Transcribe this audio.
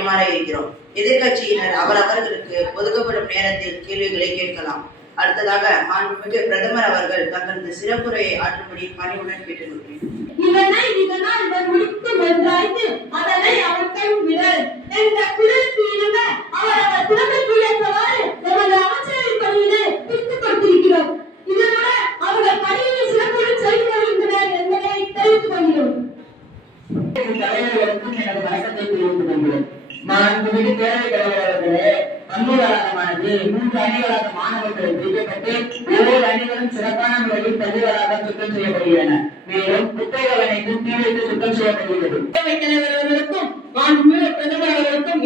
பரிமாற இருக்கிறோம். எதிர்கட்சியினர் அவர்களுக்கு ஒதுக்கப்படும் நேரத்தில் கேள்விகளை கேட்கலாம். அடுத்ததாக மாண்புமிகு பிரதமர் அவர்கள் தங்களது சிறப்புரையை ஆற்றும்படி பணிவுடன் கேட்டுக்கொள்கிறேன். அதனை அவர் கைவிடல் என்ற குரலுக்கு இணங்க அவர் குடும்பத்தில் ஏற்றவாறு நமது அமைச்சரவை பணியினை பிரித்துக் கொடுத்திருக்கிறோம். இதனோட அவர்கள் பணியை சிறப்புடன் செய்து வருகின்றனர் என்பதை தெரிவித்துக் கொள்கிறோம். தலைவர்களுக்கும் எனது வணக்கத்தை தெரிவித்துக் கொள்கிறேன். மாண்புமிகு பேரவைத் தலைவர் அவர்களே, கல்லூரி வளாகமானது 3 அணிகளாக மாணவர்கள் பிரிக்கப்பட்டு ஒவ்வொரு அணிகளும் சிறப்பான முறையில் பள்ளிகளாக சுத்தம் செய்யப்படுகின்றன. மேலும் குப்பைகள் அனைத்தும் தீ வைத்து சுத்தம் செய்யப்படுகிறது. தலைவர் அவர்களுக்கும் மாண்புமிகு பிரதமர் அவர்களுக்கும்